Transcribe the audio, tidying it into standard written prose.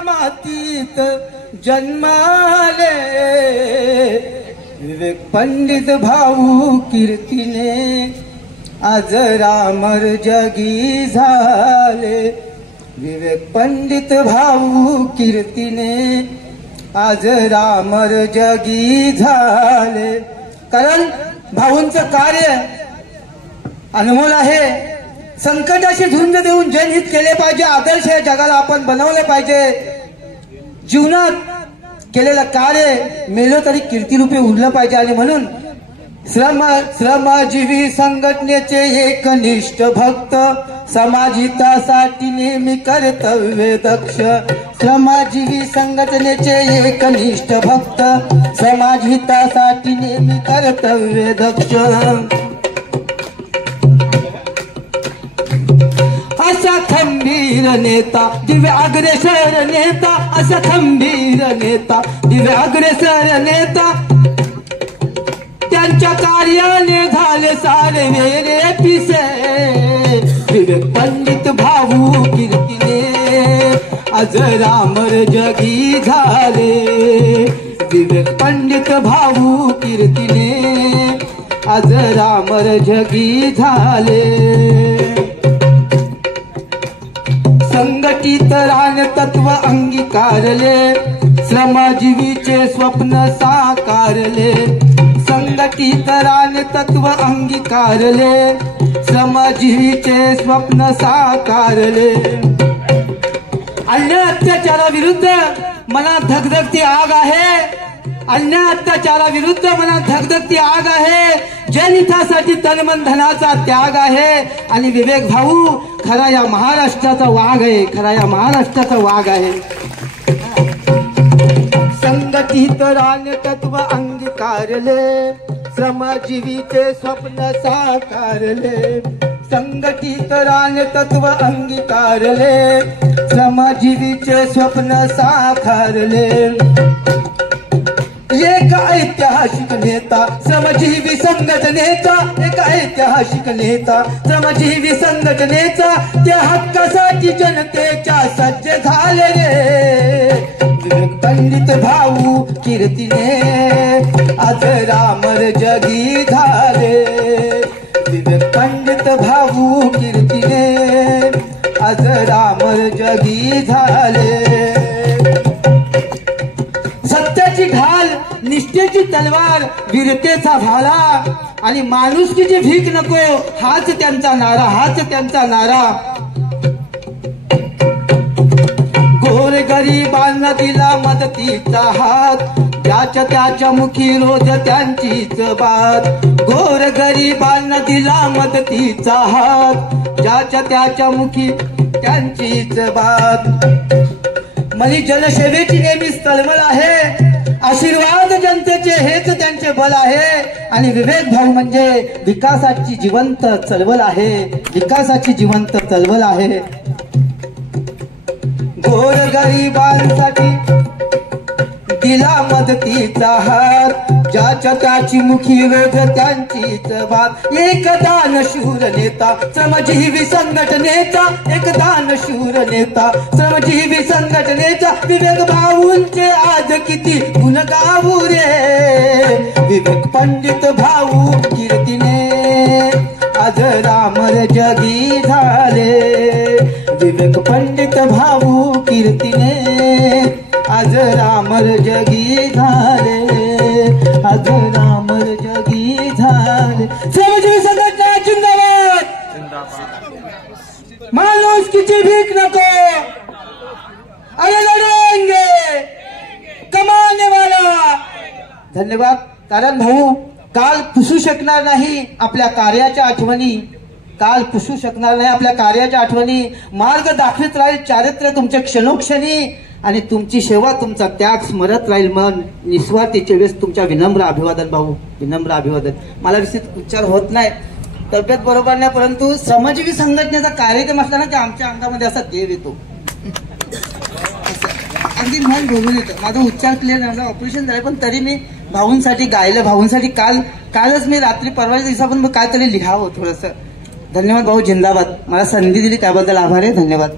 मातीत जन्माले, विवेक पंडित भाऊ कीर्तीने आज रामर जगी झाले, विवेक पंडित भाऊ कीर्तीने आज रामर जगी झाले। कारण भाऊंचं कार्य अनमोल आहे। संकटाशी झुंज देऊन जनहित केले पाहिजे, आदर्श हे जगाला आपण बनवले पाहिजे। जीवनात केलेलं कार्य मेलो तरी कीर्तिरूपी उरलं पाहिजे। आणि म्हणून श्रमजीवी संघटनेचे एकनिष्ठ भक्त, समाजहितासाठी नेहमी कर्तव्य दक्ष। श्रमजीवी संघटनेचे एकनिष्ठ भक्त, समाजहितासाठी नेहमी कर्तव्य दक्ष। असा खंबीर नेता दिव्य अग्रेसर नेता, असा खंबीर नेता दिव्य अग्रेसर नेता, त्यांच्या कार्याने झाले सारे वेरे पिसे। विवेक पंडित भाऊ कीर्तीने आज रामर जगी झाले, विवेक पंडित भाऊ कीर्तीने आज रामर जगी झाले। संघटित रान तत्व अंगीकारले, श्रमजीवीचे स्वप्न साकारले। संघटित रान तत्व अंगीकारले, श्रमजीवीचे स्वप्न साकारले। अन्याय अत्याचाराविरुद्ध मनात धगधगती आग आहे, अन्याय अत्याचाराविरुद्ध मनात धगधगती आग आहे। जनहितासाठी तनमन धनाचा त्याग आहे। आणि विवेक भाऊ खरा या महाराष्ट्राचा वाघ आहे, खरा या महाराष्ट्राचा वाघ आहे। संघटित रान तत्व अंगीकारले, श्रमजीवीचे स्वप्न साकारले। संघटित रान तत्व अंगीकारले, श्रमजीवीचे स्वप्न साकारले। एक ऐतिहासिक नेता श्रमजीवी संघटनेचा, एक ऐतिहासिक नेता श्रमजीवी संघटनेचा, त्या हक्कासाठी जनतेच्या सज्ज झाले रे। विवेक पंडित भाऊ कीर्तीने आज रामर जगी झाले, विवेक पंडित भाऊ कीर्तीने आज रामर जगी झाले। सत्याची ढाल, निष्ठेची तलवार, वीरतेचा भाला आणि माणुसकीची भीक नको, हाच त्यांचा नारा, हाच त्यांचा नारा। गोरगरिबांना दिला मदतीचा हात, ज्याच्या त्याच्या मुखी रोज त्यांचीच बात। गोरगरिबांना दिला मदतीचा हात, ज्याच्या त्याच्या मुखी त्यांचीच बात। मनी जनसेवेची नेहमीच तळमळ आहे, आशीर्वाद जनतेचे हेच त्यांचे बल आहे। आणि विवेक भाऊ म्हणजे विकासाची जिवंत चळवळ आहे, विकासाची जिवंत चळवळ आहे। गोरगरिबांसाठी दिला मदतीचा हात, ज्याच्या त्याची मुखी रोज त्यांचीच बात। एक दानशूर नेता श्रमजीवी संघटनेचा, एक दानशूर नेता श्रमजीवी संघटनेचा, विवेक भाऊंचे आज किती गुण गाऊ रे। विवेक पंडित भाऊ कीर्तीने आज रामर जगी झाले, विवेक पंडित भाऊ कीर्तीने आज रामर जगी झाले, आज रामर जगी झाले। श्रमजीवी संघटना जिंदाबाद, माणुसकीची भीक नको, अरे लढेंगे कमाने वाला। धन्यवाद। कारण भाऊ काल पुसू शकणार नाही आपल्या कार्याच्या आठवणी, काल पुसू शकणार नाही आपल्या कार्याच्या आठवणी। मार्ग दाखवित राहील चारित्र्य तुमचे क्षणोक्षणी, आणि तुमची सेवा, तुमचा त्याग स्मरत राहील मन निस्वार्थीचे वेळेस। तुमच्या विनम्र अभिवादन भाऊ, विनम्र अभिवादन। मला विस्तृत उच्चार होत नाही, तब्येत बरोबर नाही, परंतु श्रमजीवी संघटनेचा कार्यक्रम असताना की आमच्या अंगामध्ये असा देव येतो, अगदी मन भरून येतं। माझा उच्चार क्लिअर नाही, माझं ऑपरेशन झालं, पण तरी मी भाऊंसाठी गायलं, भाऊंसाठी कालच मी रात्री परवाच्या दिवसापासून काहीतरी लिहावं थोडंसं। धन्यवाद भाऊ, जिंदाबाद। मला संधी दिली त्याबद्दल आभार आहे, धन्यवाद।